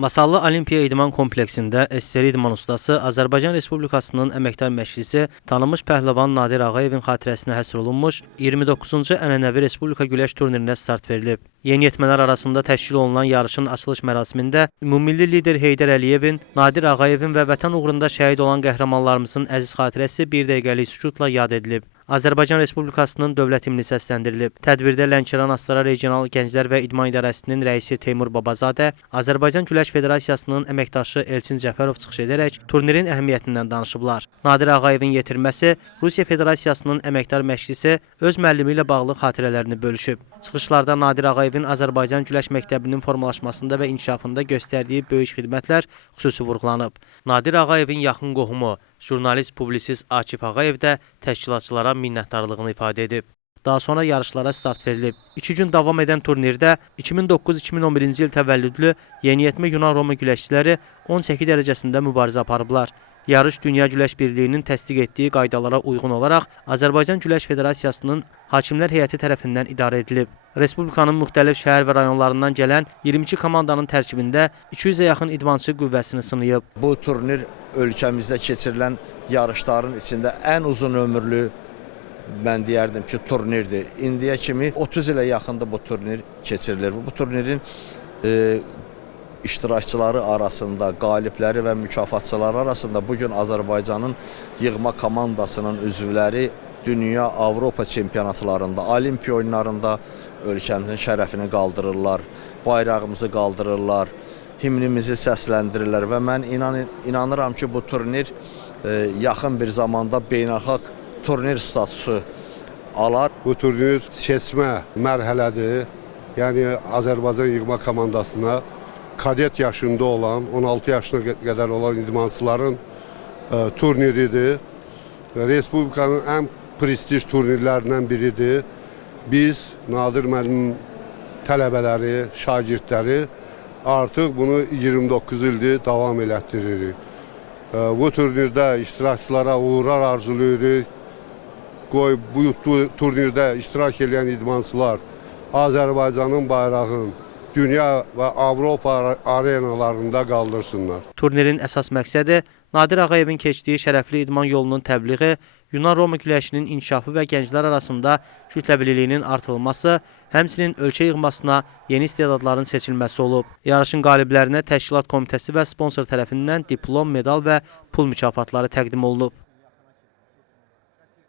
Masallı Olimpiya İdman kompleksində SSR İdman ustası Azərbaycan Respublikasının əməkdar məşqçisi tanınmış pəhləvan Nadir Ağayevin xatirəsinə həsr olunmuş 29-cu ənənəvi Respublika güləş turnirinə start verilib. Yeniyetmələr arasında təşkil olunan yarışın açılış mərasimində ümummilli lider Heydər Əliyevin, Nadir Ağayevin və vətən uğrunda şəhid olan qəhrəmanlarımızın əziz xatirəsi bir dəqiqəlik sükutla yad edilib. Azərbaycan Respublikasının dövlət himni səsləndirilib. Tədbirdə Lənkəran Astara Regional Gənclər və İdman İdarəsinin rəisi Teymur Babazadə, Azərbaycan Güləş Federasiyasının əməkdaşı Elçin Cəfərov çıxış edərək turnirin əhəmiyyətindən danışıblar. Nadir Ağayevin yetirməsi Rusiya Federasiyasının əməkdar məşqçisi öz müəllimi ilə bağlı xatirələrini bölüşüb. Çıxışlarda Nadir Ağayevin Azərbaycan Güləş Məktəbinin formalaşmasında və inkişafında göstərdiyi böyük xidmətlər xüsusi vurğulanıb. Nadir Ağayevin yaxın qohumu, jurnalist, publisist Akif Ağayev də təşkilatçılara minnətdarlığını ifadə edib. Daha sonra yarışlara start verilib. 2 gün davam edən turnirdə 2009-2011-ci il təvəllüdlü yeniyetmə Yunan-Roma güləşçiləri 18 dərəcəsində mübarizə aparıblar. Yarış Dünya Güləş Birliyinin təsdiq etdiyi qaydalara uyğun olaraq Azərbaycan Güləş Federasiyasının Hakimlər Heyəti tərəfindən idarə edilib. Respublikanın müxtəlif şəhər və rayonlarından gələn 22 komandanın tərkibində 200-ə yaxın idmançı qüvvəsini sınayıb. Bu turnir ölkəmizdə keçirilən yarışların içində ən uzun ömürlü, mən deyərdim ki, turnirdir. İndiyə kimi 30 ilə yaxında bu turnir keçirilir. Bu turnirin iştirakçıları arasında, qalibləri və mükafatçıları arasında bugün Azərbaycanın yığma komandasının üzvləri dünya, Avropa çempionatlarında, Olimpiya oyunlarında ölkəmizin şərəfini qaldırırlar, bayrağımızı qaldırırlar, himnimizi səsləndirirlər və mən inanıram ki, bu turnir yaxın bir zamanda beynəlxalq turnir statusu alar. Bu turnir seçmə mərhələdir. Yəni Azərbaycan yığma komandasına kadet yaşında olan, 16 yaşına qədər olan idmançıların turniridir. Respublikanın ən prestij turnirlərindən biridir. Biz Nadir müəllimin tələbələri, şagirdləri artıq bunu 29 ildir davam elətdiririk. Bu turnirdə iştirakçılara uğurlar arzulayırıq. Qoy bu turnirdə iştirak edən idmançılar Azərbaycanın bayrağını dünya və Avropa arenalarında qaldırsınlar. Turnirin əsas məqsədi Nadir Ağayevin keçdiyi şərəfli idman yolunun təbliği, Yunan-Roma güləşinin inkişafı və gənclər arasında kütləvililiyinin artırılması, həmçinin ölkə yığmasına yeni istedadların seçilməsi olub. Yarışın qaliblərinə təşkilat komitəsi və sponsor tərəfindən diplom, medal və pul mükafatları təqdim olunub.